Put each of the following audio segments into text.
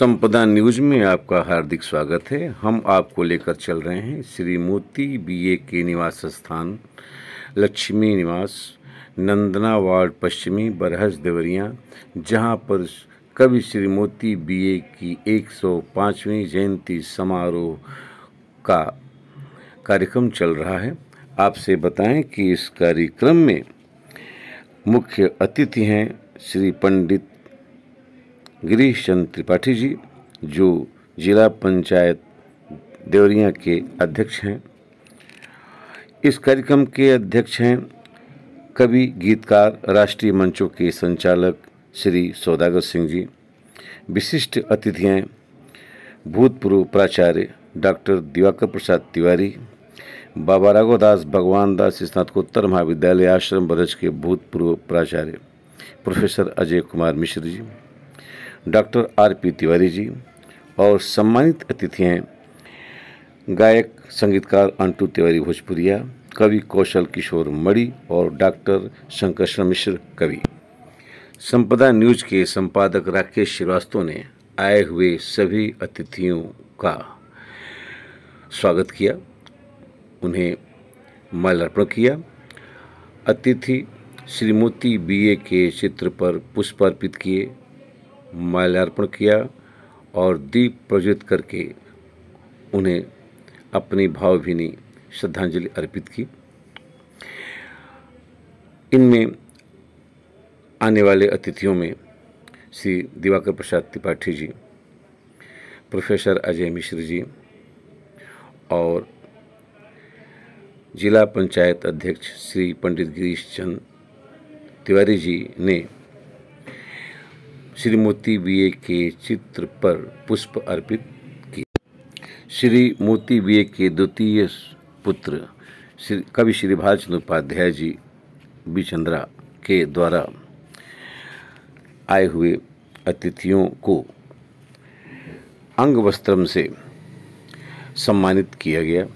संपदा न्यूज में आपका हार्दिक स्वागत है। हम आपको लेकर चल रहे हैं श्री मोती बीए के निवास स्थान लक्ष्मी निवास, नंदना वार्ड पश्चिमी, बरहज देवरिया, जहां पर कवि श्री मोती बीए की 105वीं जयंती समारोह का कार्यक्रम चल रहा है। आपसे बताएं कि इस कार्यक्रम में मुख्य अतिथि हैं श्री पंडित गिरीश चंद्र त्रिपाठी जी, जो जिला पंचायत देवरिया के अध्यक्ष हैं। इस कार्यक्रम के अध्यक्ष हैं कवि गीतकार राष्ट्रीय मंचों के संचालक श्री सौदागर सिंह जी। विशिष्ट अतिथि हैं भूतपूर्व प्राचार्य डॉक्टर दिवाकर प्रसाद तिवारी, बाबा राघवदास भगवान दास स्नातकोत्तर महाविद्यालय आश्रम बरज के भूतपूर्व प्राचार्य professor Ajay Kumar Mishra ji, doctor RP. Tiwari ji, और सम्मानित अतिथि हैं गायक संगीतकार अंटू तिवारी भोजपुरिया, कवि कौशल किशोर मणि और डॉक्टर शंकर मिश्र कवि। संपदा न्यूज के संपादक राकेश श्रीवास्तव ने आए हुए सभी अतिथियों का स्वागत किया, उन्हें माल्यार्पण किया। अतिथि श्री मोती बीए के चित्र पर पुष्प अर्पित किए, माल्यार्पण किया और दीप प्रज्वलित करके उन्हें अपनी भावभीनी श्रद्धांजलि अर्पित की। इनमें आने वाले अतिथियों में श्री दिवाकर प्रसाद त्रिपाठी जी, प्रोफेसर अजय मिश्र जी और जिला पंचायत अध्यक्ष श्री पंडित गिरीश चंद्र तिवारी जी ने श्री मोती बीए के चित्र पर पुष्प अर्पित किए। श्री मोती बीए के द्वितीय पुत्र कवि श्री भालचंद्र उपाध्याय जी बिचंद्रा के द्वारा आए हुए अतिथियों को अंग वस्त्रम से सम्मानित किया गया।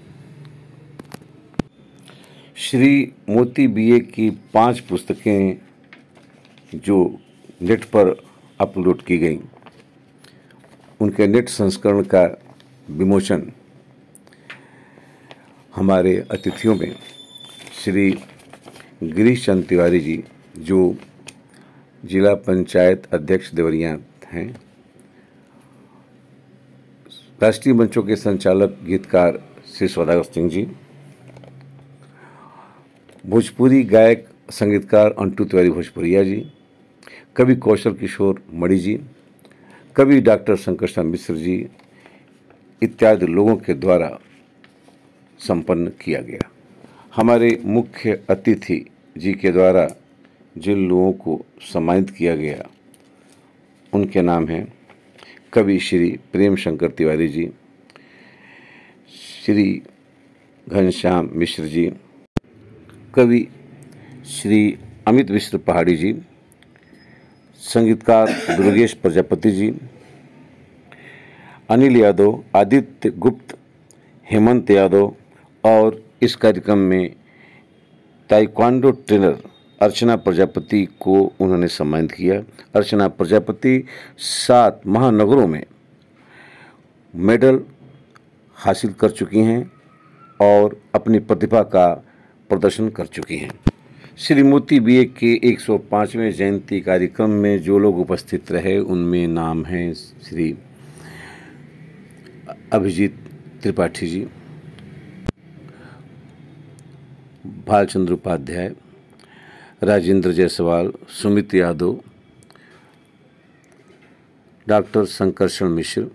श्री मोती बीए की 5 पुस्तकें जो नेट पर अपलोड की गई, उनके नेट संस्करण का विमोचन हमारे अतिथियों में श्री गिरीश चंद्र तिवारी जी, जो जिला पंचायत अध्यक्ष देवरिया हैं, राष्ट्रीय मंचों के संचालक गीतकार श्री सौदागर सिंह जी, भोजपुरी गायक संगीतकार अंटू तिवारी भोजपुरिया जी, कवि कौशल किशोर मणि जी, कवि डॉक्टर शंकर मिश्र जी इत्यादि लोगों के द्वारा संपन्न किया गया। हमारे मुख्य अतिथि जी के द्वारा जिन लोगों को सम्मानित किया गया उनके नाम हैं कवि श्री प्रेम शंकर तिवारी जी, श्री घनश्याम मिश्र जी, कवि श्री अमित मिश्र पहाड़ी जी, संगीतकार दुर्गेश प्रजापति जी, अनिल यादव, आदित्य गुप्त, हेमंत यादव और इस कार्यक्रम में ताइक्वांडो ट्रेनर अर्चना प्रजापति को उन्होंने सम्मानित किया। अर्चना प्रजापति 7 महानगरों में मेडल हासिल कर चुकी हैं और अपनी प्रतिभा का प्रदर्शन कर चुकी हैं। श्री मोती बीए के 105वें जयंती कार्यक्रम में जो लोग उपस्थित रहे उनमें नाम हैं श्री अभिजीत त्रिपाठी जी, भालचंद्र उपाध्याय, राजेंद्र जायसवाल, सुमित यादव, डॉक्टर शंकर मिश्र,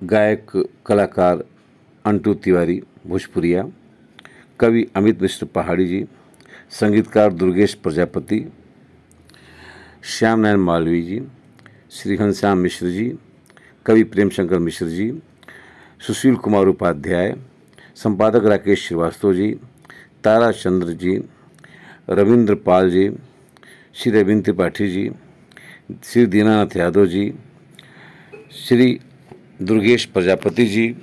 गायक कलाकार अंटू तिवारी भोजपुरिया, कवि अमित मिश्र पहाड़ी जी, संगीतकार दुर्गेश प्रजापति, श्याम नारायण मालवी जी, श्री घनश्याम मिश्र जी, कवि प्रेम शंकर मिश्र जी, सुशील कुमार उपाध्याय, संपादक राकेश श्रीवास्तव जी, तारा चंद्र जी, रविंद्र पाल जी, श्री रविंद्र त्रिपाठी जी, श्री दीनानाथ यादव जी, श्री दुर्गेश प्रजापति जी,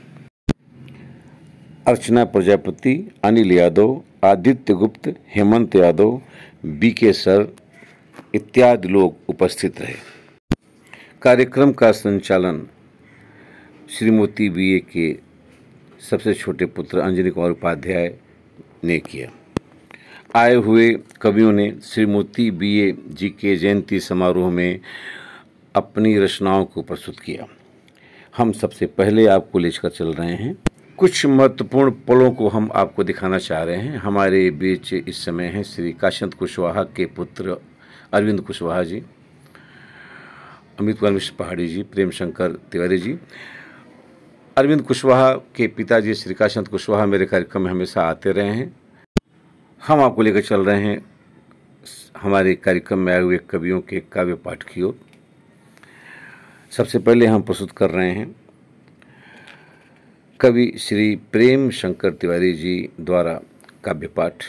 अर्चना प्रजापति, अनिल यादव, आदित्य गुप्त, हेमंत यादव, बी.के. सर इत्यादि लोग उपस्थित रहे। कार्यक्रम का संचालन श्रीमती बीए के सबसे छोटे पुत्र अंजनी कुमार उपाध्याय ने किया। आए हुए कवियों ने श्रीमती बीए जी के जयंती समारोह में अपनी रचनाओं को प्रस्तुत किया। हम सबसे पहले आपको लेकर चल रहे हैं, कुछ महत्वपूर्ण पलों को हम आपको दिखाना चाह रहे हैं। हमारे बीच इस समय हैं श्री काशीनाथ कुशवाहा के पुत्र अरविंद कुशवाहा जी, अमित कुमार मिश्र पहाड़ी जी, प्रेम शंकर तिवारी जी। अरविंद कुशवाहा के पिताजी श्री काशीनाथ कुशवाहा मेरे कार्यक्रम में हमेशा आते रहे हैं। हम आपको लेकर चल रहे हैं हमारे कार्यक्रम में आए हुए कवियों के काव्य पाठ की ओर। सबसे पहले हम प्रस्तुत कर रहे हैं कवि श्री प्रेम शंकर तिवारी जी द्वारा काव्य पाठ।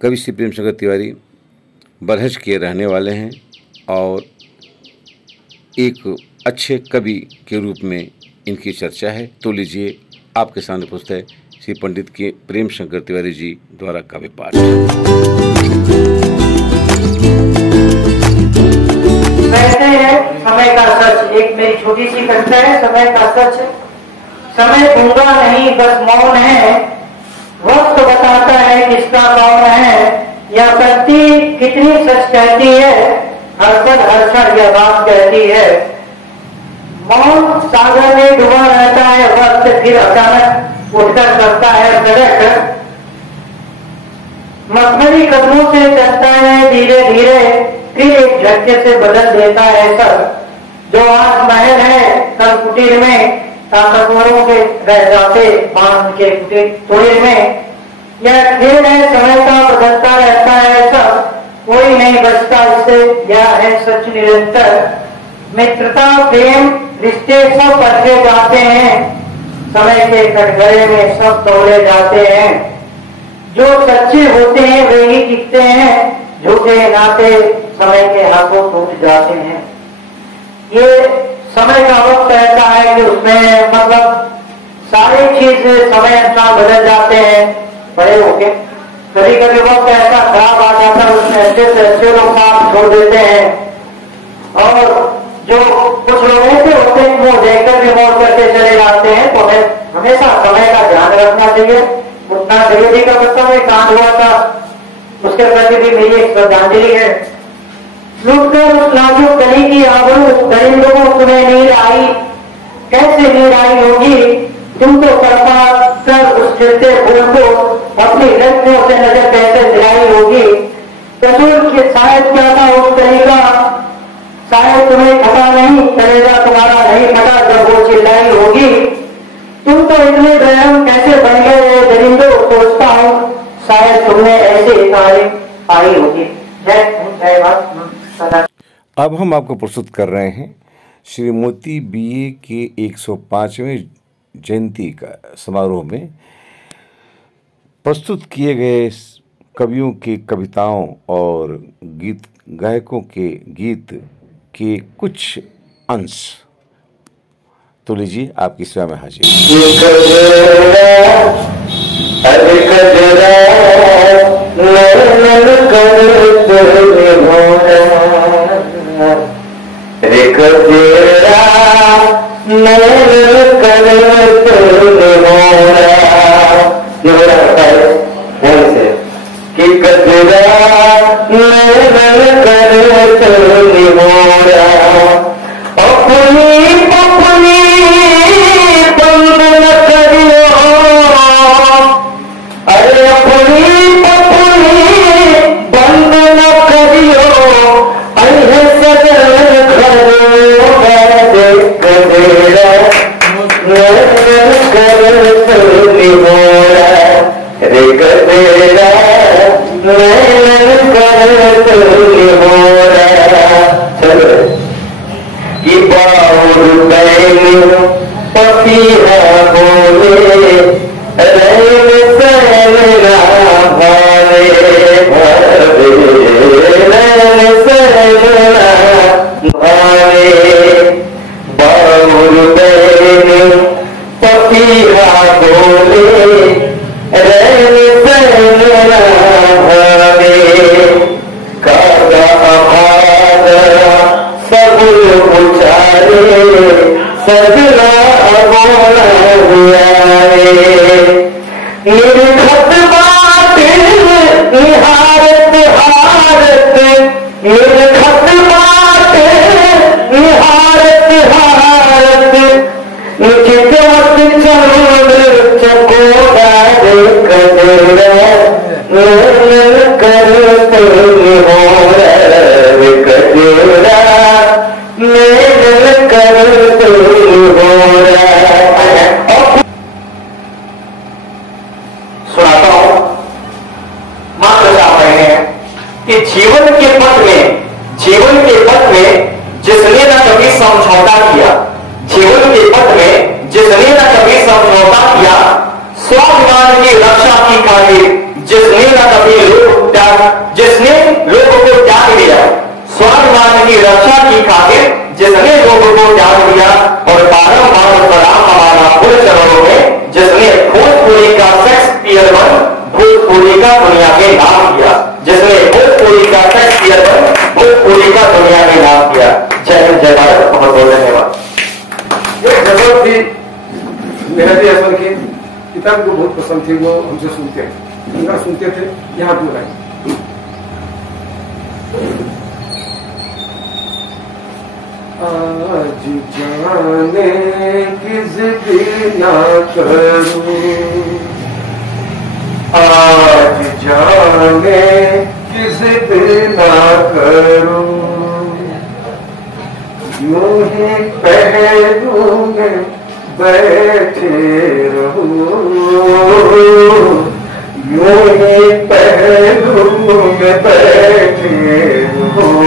कवि श्री प्रेम शंकर तिवारी बरहज के रहने वाले हैं और एक अच्छे कवि के रूप में इनकी चर्चा है। तो लीजिए आपके सामने प्रस्तुत है श्री पंडित के प्रेम शंकर तिवारी जी द्वारा काव्य पाठ। कहते हैं समय का सच, एक मेरी छोटी सी कविता है, समय का सच। समय गूंगा नहीं बस मौन है, वक्त बताता है किसका कौन है। यह करती कितनी सच कहती है, हर पल हर क्षण यह बात कहती है। मौन सागर में डूबा रहता है वक्त, फिर अचानक उठकर करता है प्रकट। मखमली कदमों से चलता है धीरे धीरे, फिर एक झटके से बदल देता है सब। जो आज महल है कल कुटीर में, ताकतवरों के रह जाते बांध के कुटीर में। यह खेल है समय का, बदलता रहता है सब, कोई नहीं बचता इससे, यह है सच निरंतर। मित्रता प्रेम रिश्ते सब बढ़ते जाते हैं, समय के कटघरे में सब तोड़े जाते हैं। जो सच्चे होते हैं वे ही टिकते हैं, झूठे नाते समय के हाथों टूट जाते हैं। ये समय का वक्त ऐसा है कि उसमें मतलब सारी चीज समय अनुसार बदल जाते हैं बड़े होके। कभी कभी वक्त ऐसा खराब आ जाता है, उसमें अच्छे से अच्छे लोग साथ छोड़ देते हैं और जो कुछ लोग ऐसे होते हैं वो देखकर भी मोड़ करके चले जाते हैं। तो हमेशा समय का ध्यान रखना चाहिए। उतना गरीबी का बच्चा में कांड हुआ था, उसके प्रति भी मेरी एक श्रद्धांजलि है। लूटकर उस नाजुक गली की आबरू, दरिंदों को तुम्हें नींद आई, कैसे नींद आई होगी। तुम तो तड़पा कर उस खिलते फूल को अपनी लड़कियों से नजर कैसे दिलाई होगी। कसूर के शायद क्या था उस गली का, शायद तुम्हें पता नहीं, कलेजा तुम्हारा नहीं फटा जब वो चिल्लाई होगी। तुम तो इतने बेरहम कैसे बन गए दरिंदो, सोचता हूँ शायद तुमने ऐसे तारीफ पाई होगी। अब हम आपको प्रस्तुत कर रहे हैं श्रीमती बीए के 105वें जयंती का समारोह में प्रस्तुत किए गए कवियों के कविताओं और गीत गायकों के गीत के कुछ अंश। तो लीजिए आपकी सेवा में हाजिर। खत बाटे निहारत हारत, ये खत बाटे निहारत हारत, ये मत चंद्र चकोरा कदेरा करते हो कदेरा मेल करते हो। सुनाता हूं, मात्र चाह रहे हैं कि जीवन के पथ में जिसने न कभी समझौता किया, जीवन के पथ में जिसने न कभी समझौता किया, स्वाभिमान की रक्षा की खातिर जिसने न कभी जिसने लोगों को त्याग दिया, स्वाभिमान की रक्षा की खातिर जिसने लोगों को त्याग दिया, और बारंबार प्रणाम हमारा फूल चरणों में जिसने भोजपुरी का शेक्सपियर बन भोजपुरी का दुनिया में नाम किया, जिसने भोजपुरी का शेक्सपियर बन भोजपुरी का दुनिया में नाम किया। जय हिंद, जय भारत, बहुत बहुत धन्यवाद। ये गजल थी मेहदी हसन की, किताब को बहुत पसंद थी, वो हमसे सुनते थे। यहाँ दूर आए आज जाने की जिद ना करूं, आज जाने की जिद ना करूं, यूं ही पहलू में बैठे रहूं, यूं ही पहलू में बैठे रहूं,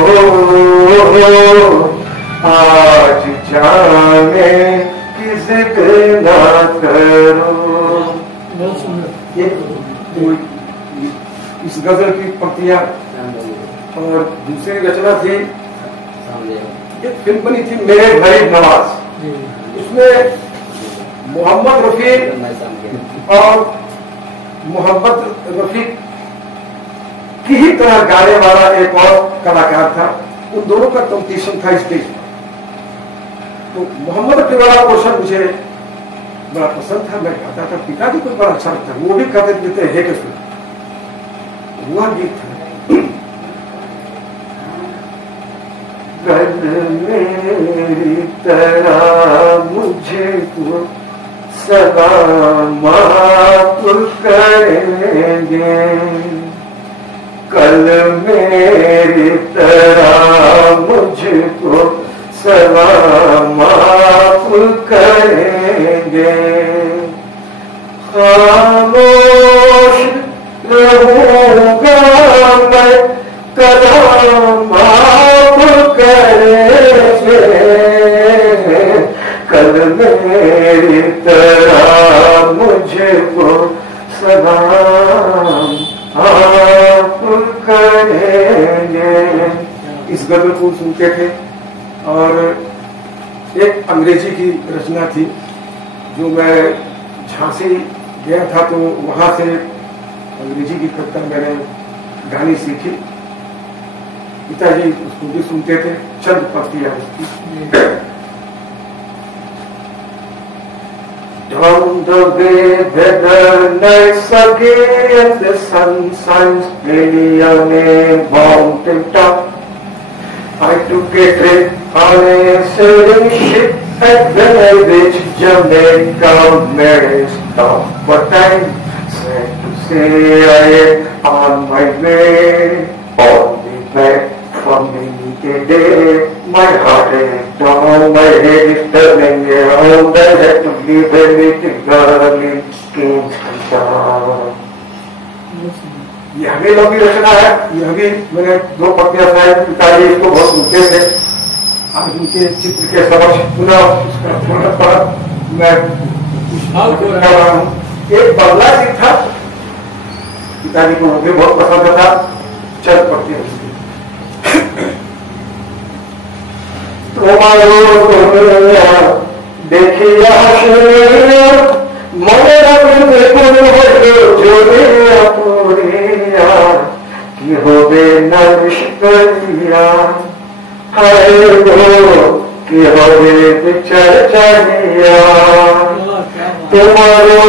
आज जाने की जिद ना करूं। इस गजल की पंक्तियां और दूसरी रचना थी, एक फिल्म बनी थी मेरे गरीब नवाज, उसमें मोहम्मद रफी और मोहम्मद रफी की ही तरह गाने वाला एक और कलाकार था, उन दोनों का कंपटीशन था स्टेज पर। तो मोहम्मद रफी वाला पोर्शन मुझे बड़ा पसंद था, मैं गाता था, पिताजी को बड़ा अच्छा लगता, वो भी कहते देते है कि वह गीत था, कल मेरी तरह मुझको सलाम आप करेंगे, कल मेरी तरह मुझको सलाम आप करेंगे, खामोश रहूंगा मैं कलाम आप करेंगे, कल मेरी तरह मुझको सलाम आप करेंगे। इस गजल को सुनते थे। और एक अंग्रेजी की रचना थी जो मैं झांसी गया था तो वहां से अंग्रेजी की कविता मैंने गानी सीखी, पिताजी उसको भी सुनते थे, चंद पंक्तियां उसकी। Down the way where the nights are gay and the sun shines clearly on a mountain top, I took a trip on a sailing ship and when I reached Jamaica made a stop, but I'm sad to say I am on my way, on the back from many a day. My heart is down, my head is turning around, I have to leave a little girl in Kingston. ये हमें लंबी रचना है, ये अभी मैंने दो पत्तियां सुनाई, पिताजी इसको बहुत सुनते थे। आज उनके चित्र के समक्ष पुनः उसका वर्णन पढ़ा मैं कर रहा हूँ। एक बंगला सिख था, पिताजी को वो भी बहुत पसंद था, चल पड़ती उसकी। तुम्हारो दुनिया देखिया सुनिया मोरे रंग जोड़िया पूरिया कि होबे नष्करिया हाय गो कि होबे चर्चरिया तुम्हारो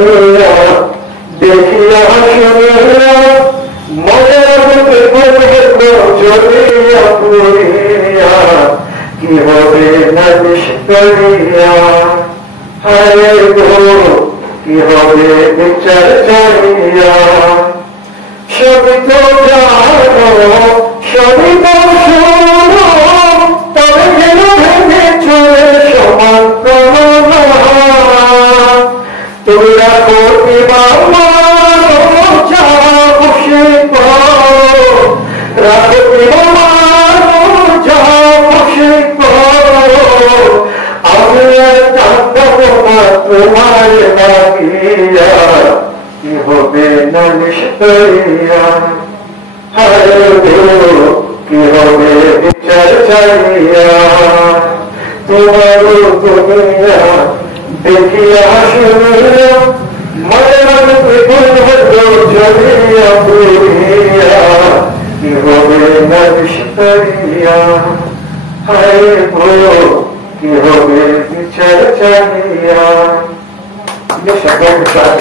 दुनिया देखिया सुनिया मोरे जोड़िया पूरिया की होवे न निष्करिया हरे गो की होवे विचर्चरिया सभी तो जानो सभी तो सुनो तब जन भेजे चले समान तुरा कोटि बाबा जा खुशी पाओ राखी बाबा जा खुशी पाओ अब तुम्हारे लागिया कि होवे न निष्करिया हरे गो कि होवे विचर्चरिया तुम्हारो दुनिया देखिया सुनिया मन जोड़िया पूरिया कि होवे न निष्करिया हरे गो कि होवे विचर्चरिया। ये शब्दों के साथ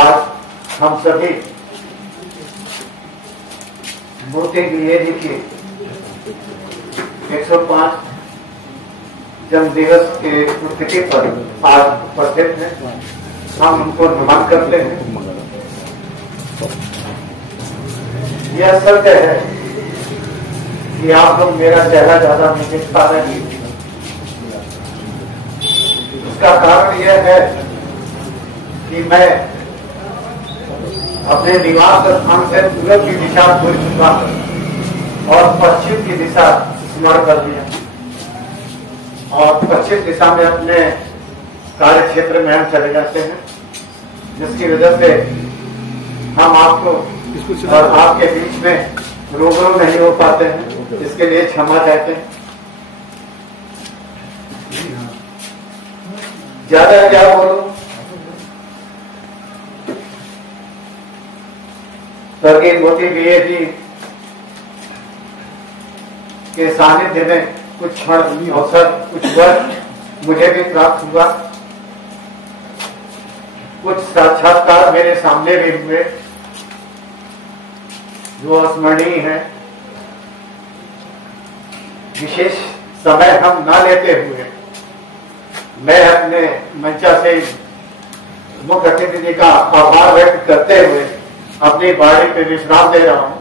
आज हम सभी मोती बीएडी की 105 जन्म दिवस के तिथि पर आज उपस्थित हैं। हम उनको नमन करते हैं। यह सत्य है कि आप लोग मेरा चेहरा ज्यादा नहीं देख पा रहे हैं। इसका कारण यह है कि मैं अपने निवास स्थान से पूर्व की दिशा छोड़ चुका और पश्चिम की दिशा स्मरण कर दिया और पश्चिम दिशा में अपने कार्य क्षेत्र में हम चले जाते हैं, जिसकी वजह से हम आपको और आपके बीच में रूबरू नहीं हो पाते हैं। इसके लिए क्षमा चाहते हैं। ज्यादा क्या बोलूं, स्वर्गीय मोती बीएडी के सानिध्य में कुछ क्षण अवसर कुछ वर्ष मुझे भी प्राप्त हुआ। कुछ साक्षात्कार मेरे सामने भी हुए जो अस्मरणीय है। विशेष समय हम ना लेते हुए मैं अपने मंचा से मुख्य अतिथि जी का आभार व्यक्त करते हुए अपनी बाड़ी पे विश्राम दे रहा हूं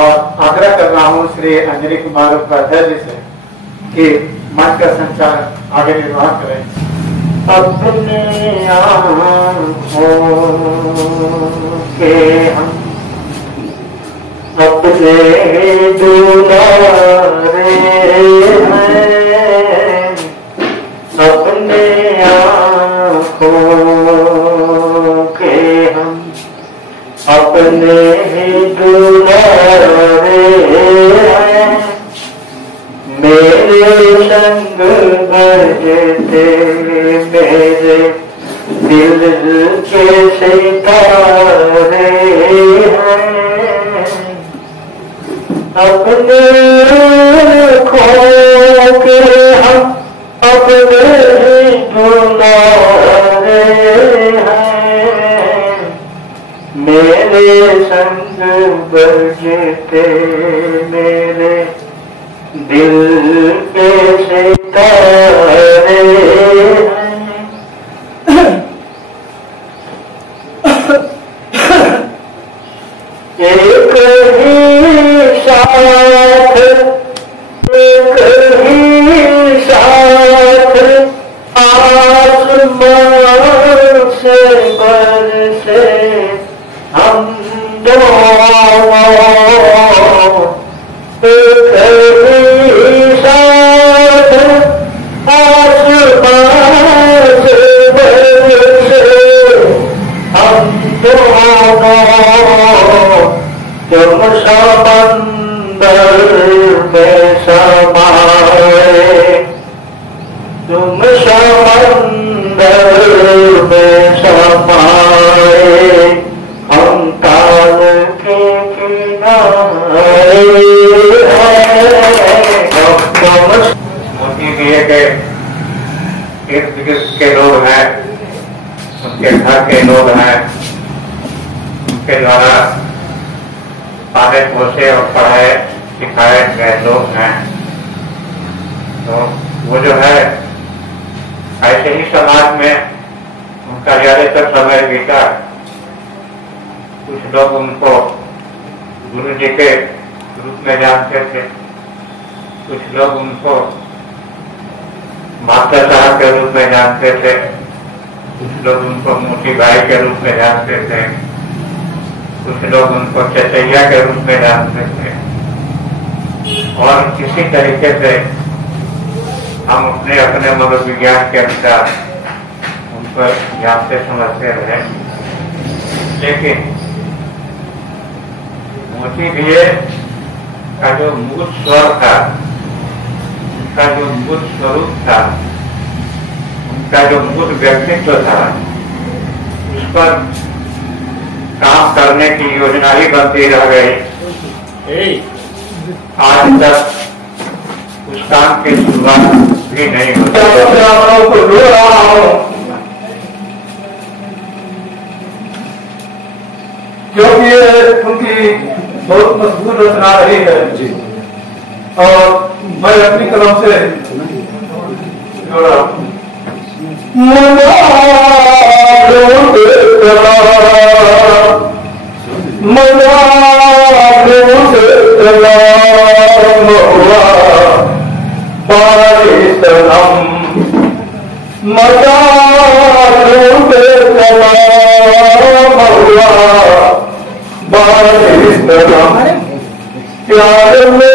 और आग्रह कर रहा हूं श्री अंजलि कुमार उपाध्याय जी से कि मंच का संचालन आगे निर्वाह करें। अपने आँखों के हम अपने दुलारे हैं, अपने आँखों के हम अपने दुलारे हैं। मेरे संग बजते मेरे दिल के सितारे हैं, अपने खो के हम अपने दुलारे हैं। मेरे संग बजते मेरे दिल के सितारे एक ही साथ आसमान से बरसे हम दोनों, एक ही साथ आसमान से बरसे हम दोनों। तुम समंदर में समाए, तुम समंदर में समाए, हम ताल के किनारे हैं। मोती बीए के इर्द गिर्द के लोग हैं, उनके घर के लोग हैं, जिनके द्वारा पाले पोसे और पढ़ाए सिखाए गए लोग हैं, तो वो जो है ऐसे ही समाज में उनका ज्यादातर समय बीता। कुछ लोग उनको गुरु जी के रूप में जानते थे, कुछ लोग उनको माता साहब के रूप में जानते थे, कुछ लोग उनको मोती भाई के रूप में जानते थे, कुछ लोग उनको चचैया के रूप में जानते थे। और किसी तरीके से हम अपने अपने मनोविज्ञान के अनुसार उनको जानते समझते रहे। लेकिन मोती भैया का जो मूल स्वर था, उनका जो मूल स्वरूप था, उनका जो मूल व्यक्तित्व था, उस पर काम करने की योजना ही बनती रह गई। आज तक उस काम की शुरुआत भी नहीं हुई। क्योंकि ये उनकी बहुत मजबूत रचना रही है और मैं अपनी कलम से जोड़ा प्यार में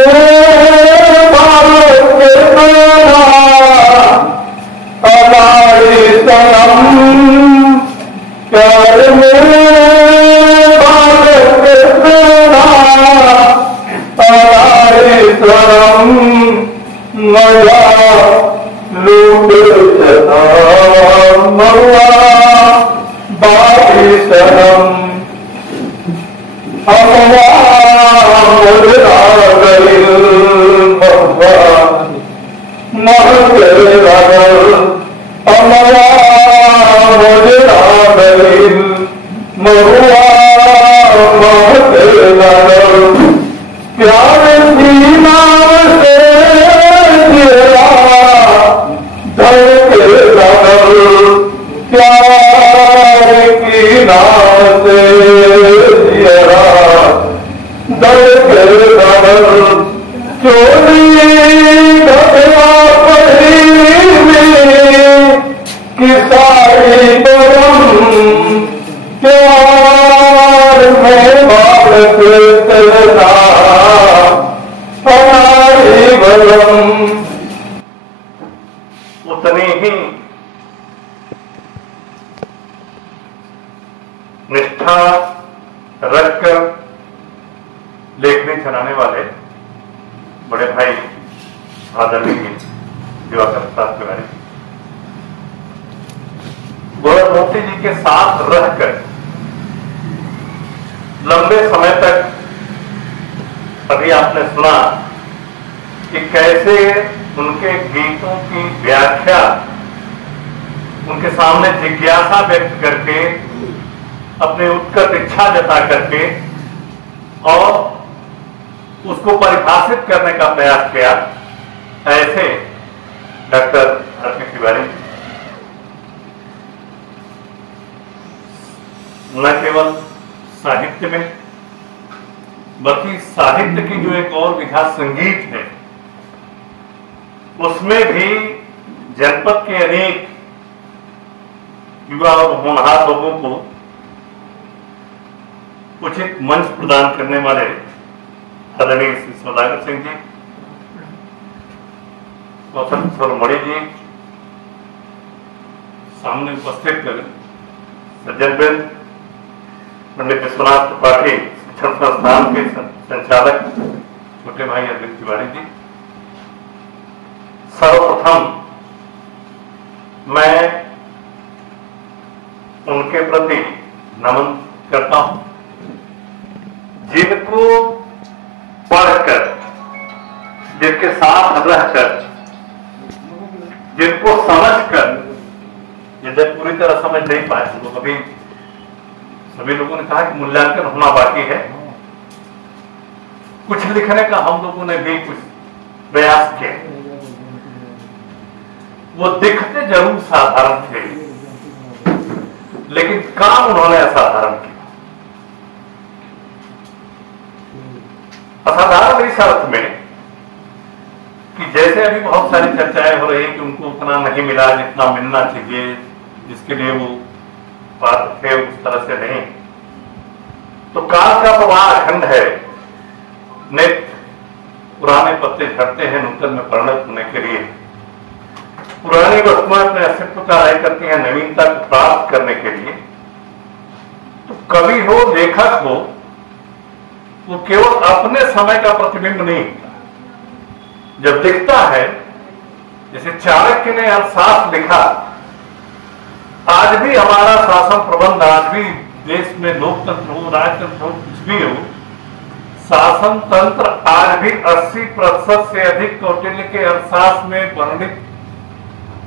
भारत के बना हमारी सनम, प्यार में भारत के बना हमारी सनम, मजा लूट चला महुआ बारी सनम। उतनी ही निष्ठा रखकर लेखनी चलाने वाले बड़े भाई आदरणीय दिवाकर प्रसाद तिवारी, मोती जी के साथ रहकर लंबे समय तक, अभी आपने सुना कि कैसे उनके गीतों की व्याख्या उनके सामने जिज्ञासा व्यक्त करके, अपनी उत्कट इच्छा जता करके और उसको परिभाषित करने का प्रयास किया। ऐसे डॉक्टर आर.पी. तिवारी न केवल साहित्य में, बल्कि साहित्य की जो एक और विधा संगीत है, उसमें भी जनपद के अनेक युवा और होनहार लोगों को उचित मंच प्रदान करने वाले आदरणीय श्री सौदागर सिंह जी, कौशल सोलमणि जी, सामने उपस्थित सज्जन वृंद, पंडित विश्वनाथ त्रिपाठी शिक्षण संस्थान के संचालक छोटे भाई अरविंद तिवारी जी, सर्वप्रथम मैं उनके प्रति नमन करता हूं, जिनको पढ़कर, जिनके साथ रहकर, जिनको समझकर, जिन्हें पूरी तरह समझ नहीं पाए, हम लोग अभी सभी लोगों ने कहा कि मूल्यांकन होना बाकी है। कुछ लिखने का हम लोगों ने भी कुछ प्रयास किया। वो दिखते जरूर साधारण थे, लेकिन काम उन्होंने असाधारण किया। असाधारण इस अर्थ में कि जैसे अभी बहुत सारी चर्चाएं हो रही है कि उनको उतना नहीं मिला जितना मिलना चाहिए, जिसके लिए वो पात्र थे, उस तरह से नहीं। तो काल का प्रवाह अखंड है, नित्य पुराने पत्ते झड़ते हैं नूतन में परिणत होने के लिए। पुरानी वस्तुएं अपने अस्तित्व का लय करती हैं नवीनता को प्राप्त करने के लिए। तो कवि हो, लेखक हो, वो केवल अपने समय का प्रतिबिंब नहीं होता। जब दिखता है, जैसे चाणक्य ने अर्थशास्त्र लिखा, आज भी हमारा शासन प्रबंध, आज भी देश में लोकतंत्र हो, राजतंत्र हो, कुछ भी हो, शासन तंत्र आज भी 80% से अधिक कौटिल्य के अर्थशास्त्र में वर्णित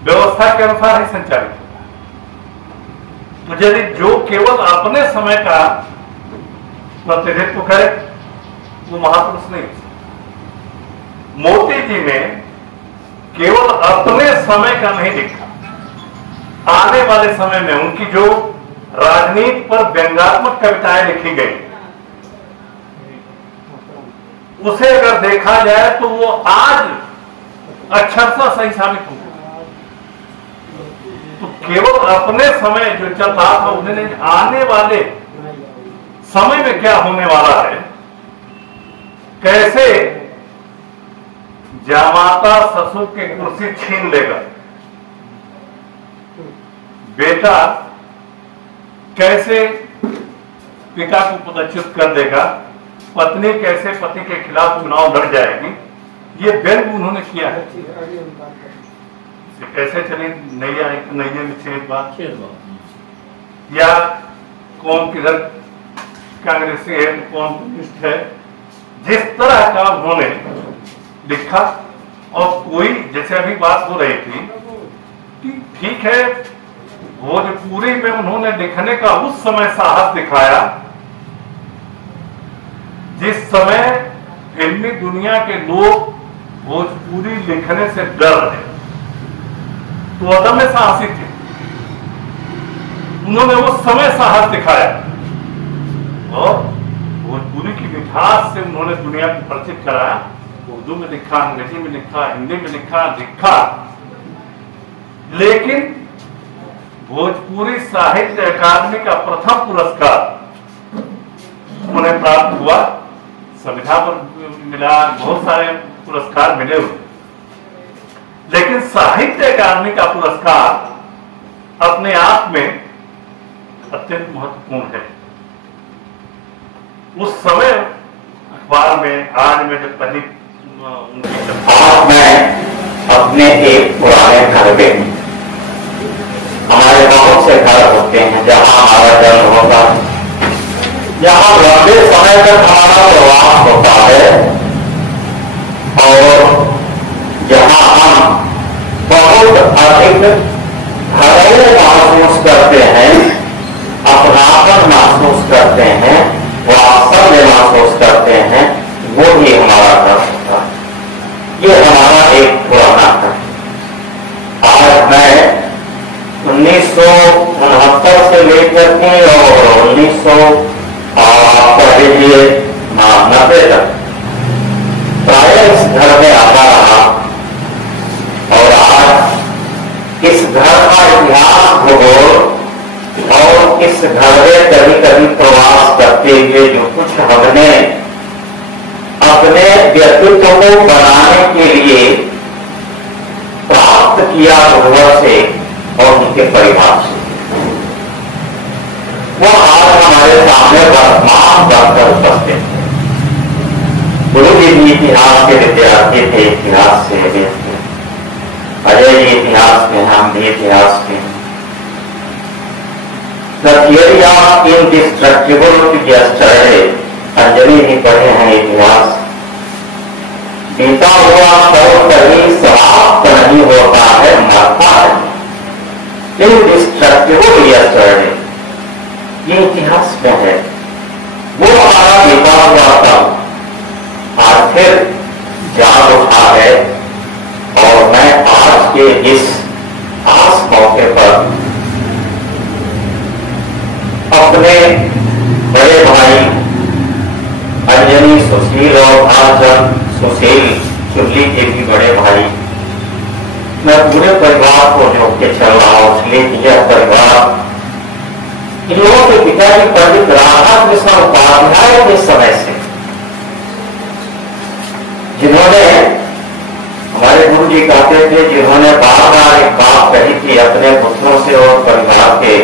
व्यवस्था के अनुसार ही संचालित होता है। तो यदि जो केवल अपने समय का प्रतिनिधित्व करे, वो महापुरुष नहीं। मोती जी ने केवल अपने समय का नहीं लिखा, आने वाले समय में उनकी जो राजनीति पर व्यंग्यात्मक कविताएं लिखी गई, उसे अगर देखा जाए तो वो आज अक्षरशः सही साबित होगा। तो केवल अपने समय जो चल रहा था, उन्हें आने वाले समय में क्या होने वाला है, कैसे जामाता ससुर के कुर्सी छीन लेगा, बेटा कैसे पिता को पदच्युत कर देगा, पत्नी कैसे पति के खिलाफ चुनाव लड़ जाएगी, ये व्यंग उन्होंने किया है। कैसे चली नैया नैये में छेद बात, या कौन किधर कांग्रेसी है कौन कम्युनिस्ट है, जिस तरह का उन्होंने लिखा। और कोई जैसे अभी बात हो रही थी कि ठीक है, भोजपुरी में उन्होंने लिखने का उस समय साहस दिखाया जिस समय फिल्मी दुनिया के लोग भोजपुरी लिखने से डर रहे, तो अदम्य साहसी थे। उन्होंने उस समय साहस दिखाया और भोजपुरी की मिठास से उन्होंने दुनिया को परिचित कराया। उर्दू में लिखा, अंग्रेजी में लिखा, हिंदी में लिखा, लेकिन भोजपुरी साहित्य अकादमी का प्रथम पुरस्कार उन्हें प्राप्त हुआ। संविधा पर मिला, बहुत सारे पुरस्कार मिले हुए, लेकिन साहित्य अकादमी का पुरस्कार अपने आप में अत्यंत महत्वपूर्ण है। उस समय अखबार में, आज में जब पहली आज मैं अपने एक पुराने घर पे, हमारे गांव से घर होते हैं जहां हमारा जन्म होता है, जहां लंबे समय तक हमारा प्रवास होता है और जहां हम बहुत अधिक घरेलू महसूस करते हैं, अपनापन महसूस करते हैं, वात्सल्य महसूस करते हैं, वो ही हमारा घर होता है। ये हमारा एक पुराना घर। आज मैं 1969 से लेकर के और 1990 तक प्राय इस घर में आता रहा और आज इस घर का इतिहास, भूगोल और इस घर में कभी कभी प्रवास करते हुए जो कुछ हमने अपने व्यक्तित्व को बनाने के लिए प्राप्त किया भगवान से और उनके परिवार से, वो आज हमारे सामने वर्तमान बनकर उपस्थित है। गुरु जी भी इतिहास के विद्यार्थी थे, इतिहास से अजय जी इतिहास में, हम भी इतिहास में। The theory of indestructibility yesterday, Anjali ही पढ़े हैं इतिहास। बीता हुआ कल कभी समाप्त नहीं होता है, मरता है। Indestructible yesterday, ये इतिहास में है, वो हमारा बीता हुआ काम आज फिर जाग उठा है। और मैं आज के इस खास मौके पर अपने बड़े भाई अंजनी सुशील और भाजन सुशील चुल्ली के भी बड़े भाई, मैं पूरे परिवार को जोड़ के चल रहा हूं, इसलिए यह परिवार इन लोगों के पिताजी पंडित राधा कृष्ण उपाध्याय के समय से, जिन्होंने हमारे गुरु जी कहते थे, जिन्होंने बार बार एक बात कही थी अपने पुत्रों से और परिवार के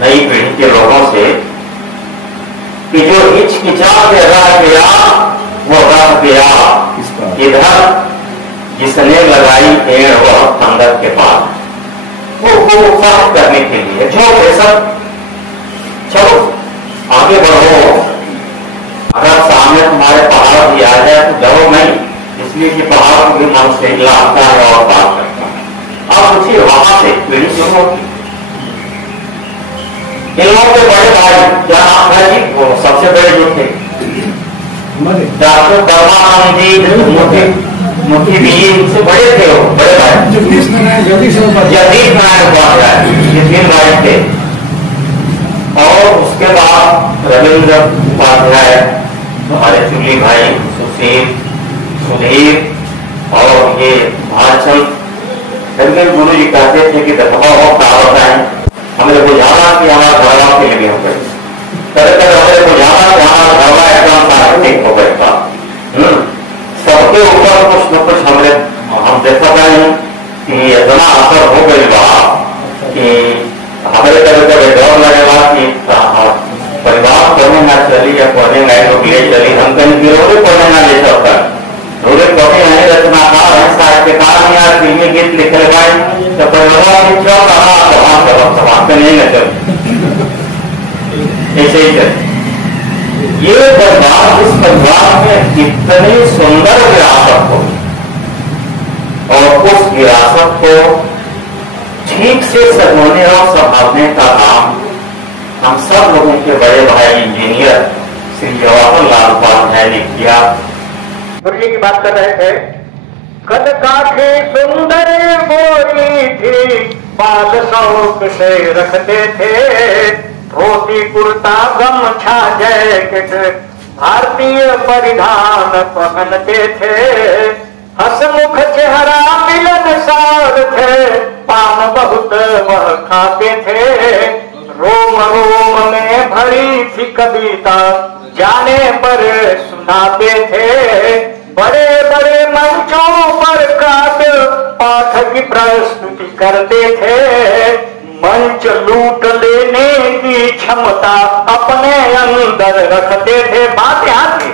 नई पीढ़ी के लोगों से, कि जो हिचकिचा के रह गया वो रह गया, इधर जिसने लगाई पेड़ वह अंदर के पास, वो उत्साह करने के लिए जो सब चलो आगे बढ़ो। अगर सामने तुम्हारे पहाड़ भी आ जाए तो डरो नहीं, इसलिए कि पहाड़ को भी मन से लाता है और बात करता है। अब पूछिए वहां से पीढ़ी शुरू होती। इन लोगों के बड़े भाई क्या नाम है जी, वो सबसे बड़े जो थे डॉक्टर परमानंद जी मुखी भी, इनसे बड़े थे वो बड़े भाई जगदीश नारायण उपाध्याय, ये 3 भाई थे। और उसके बाद रविंद्र उपाध्याय, हमारे चुल्ली भाई सुशील, सुधीर और ये भालचंद। फिर गुरु जी कहते थे कि दफा हो कहावत है, हमें बुझाना कि हमारा धर्मा के लिए हो गए, कभी कभी हमें बुझाना कि हमारा धर्मा एकदम सार्वजनिक हो गए था। सबके ऊपर कुछ न कुछ हम देखा पाए कि इतना असर हो गई बा कि हमारे कभी कभी डर लगेगा कि परिवार पढ़ने ना चली या पढ़ने ना लोग ले चली, हम कहीं गिरोगे पढ़ने ना ले सकता, थोड़े कभी नहीं रचनाकार है, साहित्यकार या फिल्मी गीत लिखे गए तो परिवार में क्यों कहा समाज में नहीं लगे, ऐसे ही चले। ये परिवार, इस परिवार में कितनी सुंदर विरासत हो, और उस विरासत को ठीक से सजोने और संभालने का काम हम सब लोगों के बड़े भाई इंजीनियर श्री जवाहरलाल उपाध्याय ने किया। गुरु जी की बात कर रहे थे, कद काठी सुंदर गोरी थी, बाल शौक से रखते थे, धोती कुर्ता गमछा जैकेट भारतीय परिधान पहनते थे, हसमुख चेहरा मिलनसार थे, पान बहुत वह खाते थे, रोम रोम में भरी थी कविता, जाने पर सुनाते थे, बड़े बड़े मंचों पर काव्य पाठ की प्रस्तुति करते थे, मंच लूट लेने की क्षमता अपने अंदर रखते थे। बात यहाँ थी,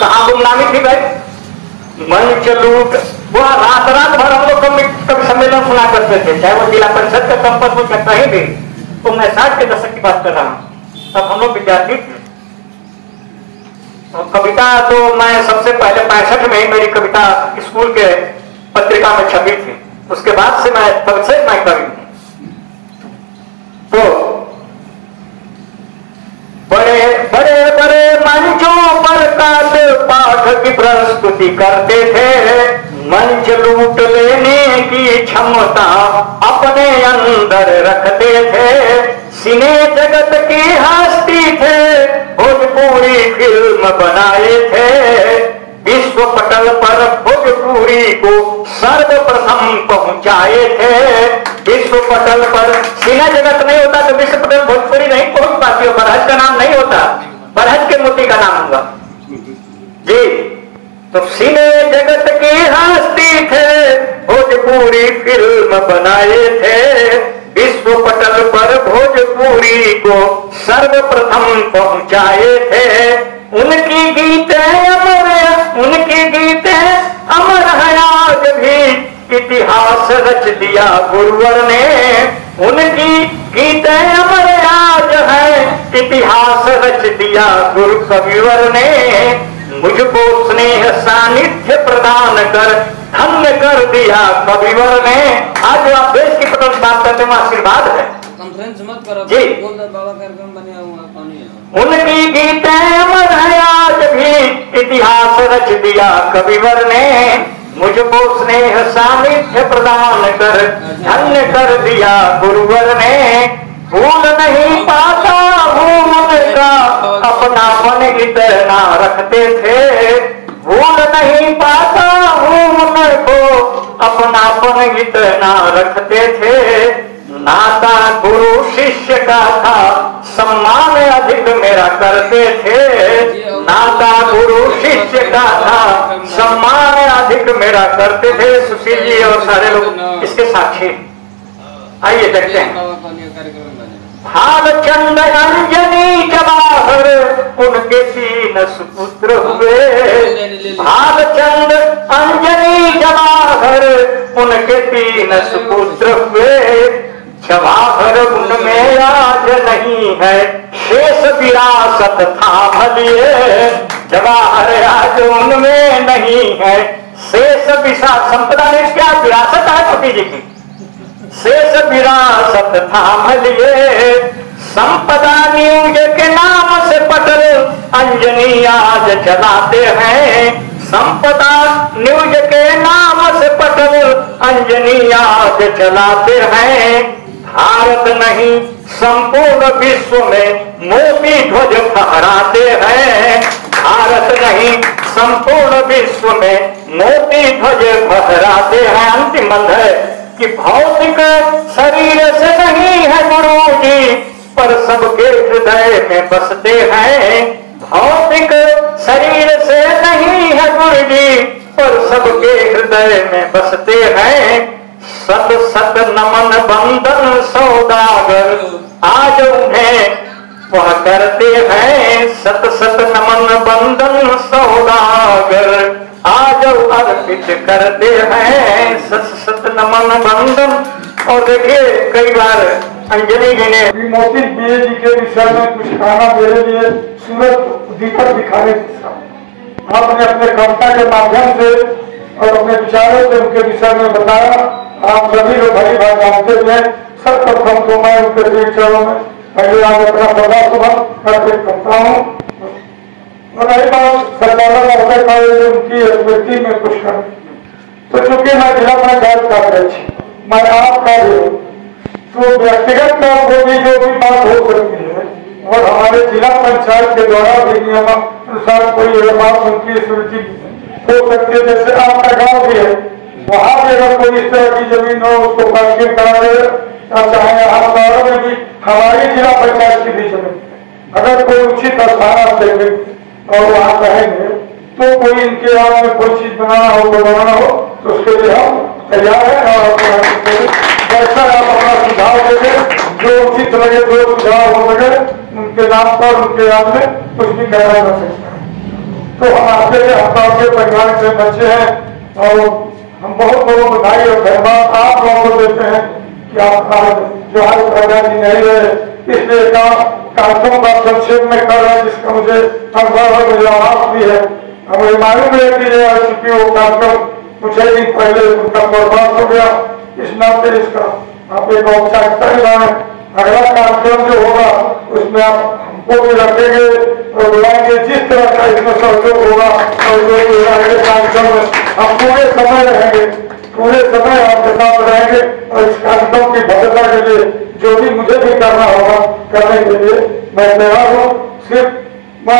कहाँ गुमनामी थी भाई, मंच लूट। वो रात रात भर हम लोग कभी सम्मेलन सुना करते थे, चाहे वो जिला परिषद का कैंपस हो या कहीं भी। तो मैं 60 के दशक की बात कर रहा हूँ, तब हम लोग विद्यार्थी थे। तो कविता तो मैं सबसे पहले 65 में ही मेरी कविता स्कूल के पत्रिका में छपी थी, उसके बाद से मैं तब से मैं कवि हूँ। तो बड़े बड़े बड़े मंचों पर काव्य पाठ की प्रस्तुति करते थे, मंच लूट लेने की क्षमता अपने अंदर रखते थे, सिने जगत की हस्ती थे, भोजपुरी फिल्म बनाए थे, विश्व पटल पर भोजपुरी को सर्वप्रथम पहुंचाए थे, विश्व पटल पर सिने जगत नहीं होता तो विश्व पटल भोजपुरी नहीं पहुंच पाती, बरहज का नाम नहीं होता, बरहज के मोती का नाम होगा जी। तो सिने जगत की हस्ती थे, भोजपुरी फिल्म बनाए थे, विश्व पटल पर भोजपुरी को सर्वप्रथम पहुंचाए थे, उनकी गीतें अमर, उनकी गीतें अमर है आज भी, इतिहास रच दिया गुरुवर ने, उनकी गीतें अमर आज है, इतिहास रच दिया गुरु कविवर ने, मुझको स्नेह सानिध्य प्रदान कर धन्य कर दिया कविवर ने। आज जो आप देश की प्रथम बात करते हैं आशीर्वाद है, कॉन्फ्रेंस मत करो जी। बोल दो बाबा कार्यक्रम बने हुआ पानी है। उनकी गीतें अमर है आज भी, इतिहास रच दिया कविवर ने, मुझको स्नेह सानिध्य प्रदान कर धन्य कर दिया गुरुवर ने। भूल नहीं पाता हूँ उनका अपनापन इतना रखते थे, भूल नहीं पाता हूँ उनको अपनापन इतना रखते थे। नाता गुरु शिष्य का था सम्मान अधिक मेरा करते थे, नाता गुरु शिष्य का था सम्मान अधिक मेरा करते थे। सुशील जी और सारे लोग इसके साक्षी। आइए देखते हैं। बाबा पानी कार्यक्रम बने भालचंद अंजनी जवाहर उनके 3 सुपुत्र हुए, भालचंद अंजनी जवाहर उनके 3 सुपुत्र हुए। जवाहर उनमें आज नहीं है शेष विरासत थाम लिए, जवाहर आज उनमें नहीं है शेष विरासत। संपदा ने क्या विरासत है पति जी की, शेष विरासत थाम लिए। संपदा न्यूज के नाम से पटल अंजनी आज चलाते हैं, संपदा न्यूज के नाम से पटल अंजनी आज चलाते हैं। भारत नहीं संपूर्ण विश्व में मोती ध्वज फहराते हैं, भारत नहीं संपूर्ण विश्व में मोती ध्वज फहराते हैं। अंतिम मंद है कि भौतिक शरीर से नहीं है गुरु जी, पर सबके हृदय में बसते हैं। भौतिक शरीर से नहीं है गुरु जी, पर सबके हृदय में बसते हैं। सत सत नमन बंदन सौदागर आज उन्हें वह करते हैं, सत सत नमन बंदन सौदागर आज अर्पित करते हैं, सत सत नमन बंदन। और देखिए कई बार अंजलि जी ने मोती बीए जी के विषय में कुछ कहना मेरे लिए सूरज दीपक दिखाने आपने अपने कविता के माध्यम से और अपने विचारों से उनके विषय में बताया। आप सभी लोग भाई भाई जानते हैं। सर्वप्रथम तो मैं उनके विचारों में पहले आज अपना पौधा सुबह करके करता हूँ और रही बात सरकार उनकी स्मृति में कुछ कर। तो चूंकि मैं जिला पंचायत का अध्यक्ष, मैं आपका भी हूँ, तो व्यक्तिगत तौर पर भी जो भी बात हो सकती है और हमारे जिला पंचायत के द्वारा भी नियमानुसार कोई बात उनकी स्मृति हो सकती है। जैसे आपका गांव भी है, वहां भी अगर कोई इस तरह की जमीन हो उसको कास्टिंग करा दे, चाहे आप गाँव में भी हमारी जिला पंचायत की भी जमीन अगर कोई उचित स्थान देंगे और वहाँ कहेंगे तो कोई इनके आप में कोई चीज बनाना हो तो बनाना हो तो उसके लिए हम तैयार है। और जैसा आप अपना सुझाव देंगे जो उचित लगे जो सुझाव हो सके उनके नाम पर उनके याद में कुछ भी कहना जा सकता है। तो हम आपके आपके परिवार के बच्चे हैं और हम बहुत बहुत बधाई और धन्यवाद आप लोगों को देते हैं कि आप जो आज प्रधान जी नहीं रहे, इसलिए कार्यक्रम का संक्षेप में कर रहे हैं जिसका मुझे अनुभव है, मुझे आभास भी है। अब ये मालूम है कि चूंकि वो कार्यक्रम कुछ ही दिन पहले उनका बर्बाद हो गया, इस नाते इसका आप एक औपचारिकता निभाएं। अगला कार्यक्रम जो होगा उसमें आप हमको भी रखेंगे और बुलाएंगे, जिस तरह का इसमें सहयोग होगा और जो अगले कार्यक्रम में हम पूरे समय रहेंगे, पूरे समय आपके साथ रहेंगे और इस कार्यक्रम की भव्यता के लिए जो भी मुझे भी करना होगा करने के लिए मैं तैयार हूँ। सिर्फ मैं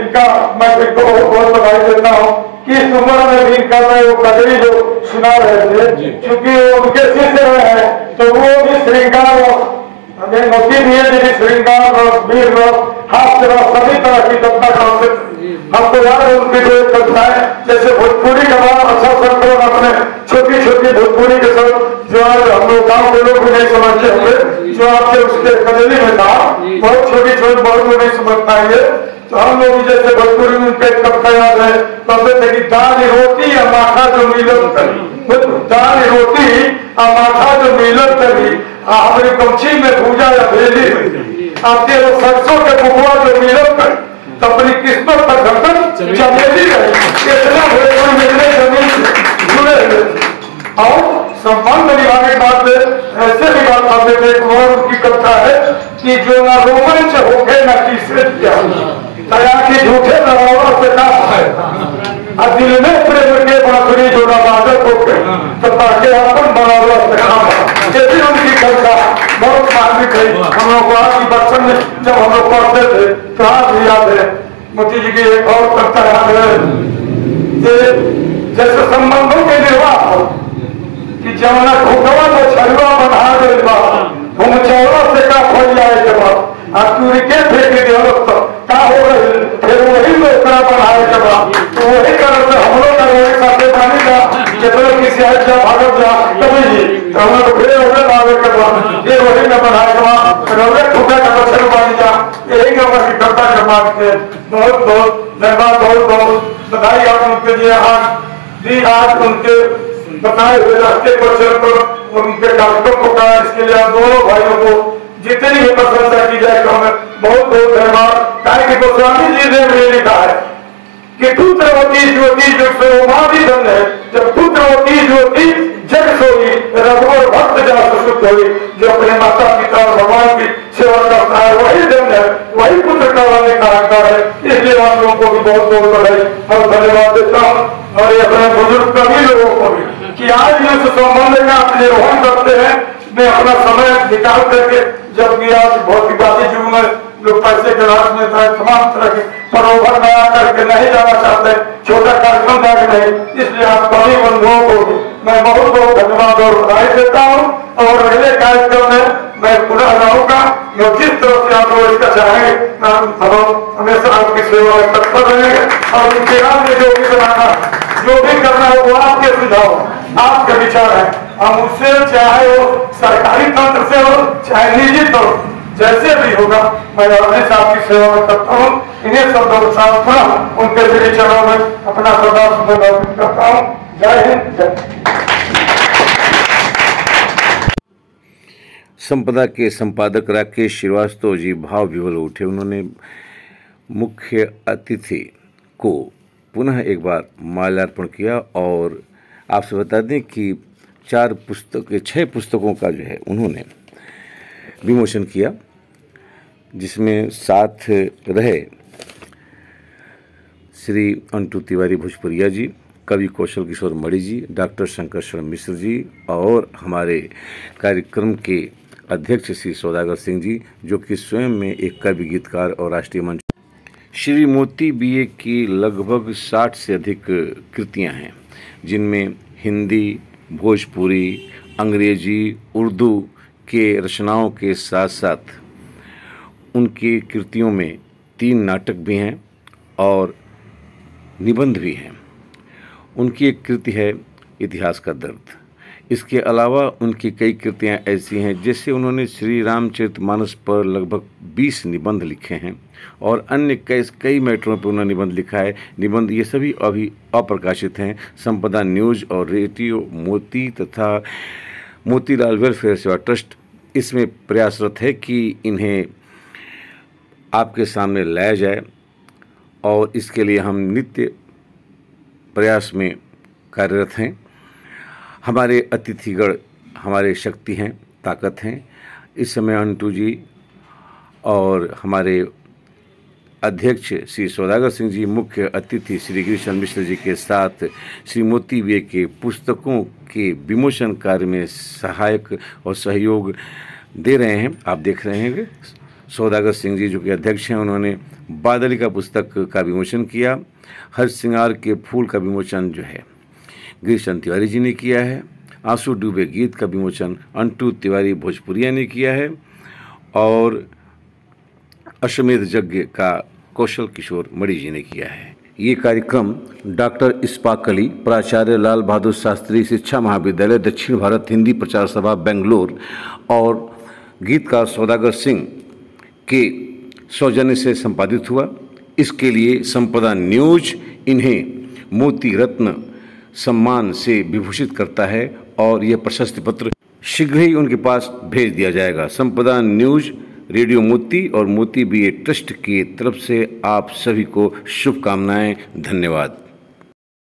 इनका मैं इनको बहुत बधाई देता हूँ कि इस उम्र में भी इनका मैं वो कजरी जो सुना रहे थे, क्योंकि वो उनके शिष्य रहे हैं तो वो भी श्रृंगार मोती भी श्रृंगार और वीर हास्य सभी तरह की कविता गाते थे। हमको याद है उनकी जो एक कविताएं जैसे भोजपुरी का बात असल संकलन अपने छोटी छोटी भोजपुरी के साथ जो हम लोग गाँव के लोग भी नहीं समझते होंगे, जो आपके उसके कजली में था बहुत छोटी छोटी बहुत लोग नहीं समझ पाएंगे। तो हम लोग जैसे भोजपुरी में उनके कविता याद है कहते थे कि दाल रोटी या माथा जो मिलन करी, दाल रोटी और माथा जो मिलन करी हमारी कमची में भूजा या भेली आपके वो सरसों के बुआ जो मिलन करी तो अपनी किस्मत पर घटन चमेली रही। इतना भोजपुरी मिलने जमीन जुड़े हुए और सम्मान निभाने के बाद ऐसे भी बात आते थे और उनकी कि जो ना रोमांच होके न किसे दया की झूठे दबाव से का है और दिल में प्रेम के बांसुरी जो ना बाधक होके तो ताकि अपन बनावला से काम ये भी उनकी कविता बहुत मार्मिक है। हम लोग आज की बचपन में जब हम लोग पढ़ते थे तो आज भी याद है। मोती जी की एक और कविता याद है ये जैसे संबंधों के निर्वाह हो कि जमुना ठोकवा तो छलवा बना दे हम चौड़ा से का खोल जाए के बाद तूरी के फेंक दे तो का हो रही फिर वही लोकरा बनाए के बाद तो वही कारण से हम लोग का साथे पानी का जितना किसी आज जा भागत जा कभी जी तो हम लोग फिर होने लावे के बाद ये वही न बनाए के बाद रोगे ठोका का बचर पानी जा यही का हमारी करता के बाद के बहुत बहुत धन्यवाद बहुत बहुत बधाई आप उनके लिए आज उनके बताए हुए रास्ते पर चल कर उनके डॉक्टर को कहा। इसके लिए आप दोनों भाइयों को जितनी भी प्रशंसा की जाए तो हमें बहुत बहुत धन्यवाद। कार्य गोस्वामी जी ने मुझे लिखा है कि पुत्रवती ज्योति जग सो माँ भी धन है जब पुत्रवती ज्योति जग सोई रघुवर भक्त जा सुख होई जो अपने माता पिता और भगवान की सेवा करता है वही धन है वही पुत्र का वाले कारण है। इसलिए आप लोगों को भी बहुत बहुत बधाई और धन्यवाद देता हूँ और ये अपने बुजुर्ग सभी लोगों को भी कि आज इस संबंध का आप निर्वहन करते हैं। मैं अपना समय निकाल करके जबकि आज भौतिकवादी युग में लोग पैसे के लाभ में तमाम तरह के प्रलोभन में करके नहीं जाना चाहते छोटा कार्यक्रम जाके नहीं। इसलिए आप सभी बंधुओं को मैं बहुत बहुत धन्यवाद और बधाई देता हूँ और अगले कार्यक्रम में मैं पुनः लाऊंगा जो जिस तरह से आप लोग इसका चाहेंगे हमेशा आपकी सेवा में तत्पर रहेंगे और उनके राम में जो भी बनाना जो भी करना है वो आपके सुझाव आपके विचार है। हम उससे चाहे वो सरकारी तंत्र से हो चाहे निजी तंत्र जैसे भी होगा मैं हमेशा आपकी सेवा में करता हूँ। इन्हीं शब्दों के साथ पुनः उनके विचारों में अपना सदा समर्पित करता हूँ। जय हिंद जय। संपदा के संपादक राकेश श्रीवास्तव जी भाव विवल उठे। उन्होंने मुख्य अतिथि को पुनः एक बार माल्यार्पण किया और आपसे बता दें कि 6 पुस्तकों का जो है उन्होंने विमोचन किया जिसमें साथ रहे श्री अंटू तिवारी भोजपुरिया जी, कवि कौशल किशोर मणि जी, डॉक्टर शंकर शरण मिश्र जी और हमारे कार्यक्रम के अध्यक्ष श्री सौदागर सिंह जी जो कि स्वयं में एक कवि गीतकार और राष्ट्रीय मंच। श्री मोती बीए की लगभग 60 से अधिक कृतियां हैं जिनमें हिंदी, भोजपुरी, अंग्रेजी, उर्दू के रचनाओं के साथ साथ उनकी कृतियों में 3 नाटक भी हैं और निबंध भी हैं। उनकी एक कृति है इतिहास का दर्द। इसके अलावा उनकी कई कृतियां ऐसी हैं जैसे उन्होंने श्री रामचरितमानस पर लगभग 20 निबंध लिखे हैं और अन्य कई मैटरों पर उन्होंने निबंध लिखा है। निबंध ये सभी अभी अप्रकाशित हैं। संपदा न्यूज और रेडियो मोती तथा मोतीलाल वेलफेयर सेवा ट्रस्ट इसमें प्रयासरत है कि इन्हें आपके सामने लाया जाए और इसके लिए हम नित्य प्रयास में कार्यरत हैं। हमारे अतिथिगण हमारे शक्ति हैं, ताकत हैं। इस समय अंटू जी और हमारे अध्यक्ष श्री सौदागर सिंह जी, मुख्य अतिथि श्री गिरीशन मिश्र जी के साथ श्री मोती बीए के पुस्तकों के विमोचन कार्य में सहायक और सहयोग दे रहे हैं। आप देख रहे हैं सौदागर सिंह जी जो कि अध्यक्ष हैं, उन्होंने बादली का पुस्तक का विमोचन किया। हर श्रृंगार के फूल का विमोचन जो है गिरीशन तिवारी जी ने किया है। आंसू डूबे गीत का विमोचन अंटू तिवारी भोजपुरिया ने किया है और अश्वमेध यज्ञ का कौशल किशोर मणि जी ने किया है। ये कार्यक्रम डॉक्टर इस्पाक अली, प्राचार्य लाल बहादुर शास्त्री शिक्षा महाविद्यालय, दक्षिण भारत हिंदी प्रचार सभा बेंगलोर और गीतकार सौदागर सिंह के सौजन्य से संपादित हुआ। इसके लिए संपदा न्यूज इन्हें मोती रत्न सम्मान से विभूषित करता है और यह प्रशस्ति पत्र शीघ्र ही उनके पास भेज दिया जाएगा। संपदा न्यूज, रेडियो मोती और मोती बीए ट्रस्ट की तरफ से आप सभी को शुभकामनाएं। धन्यवाद।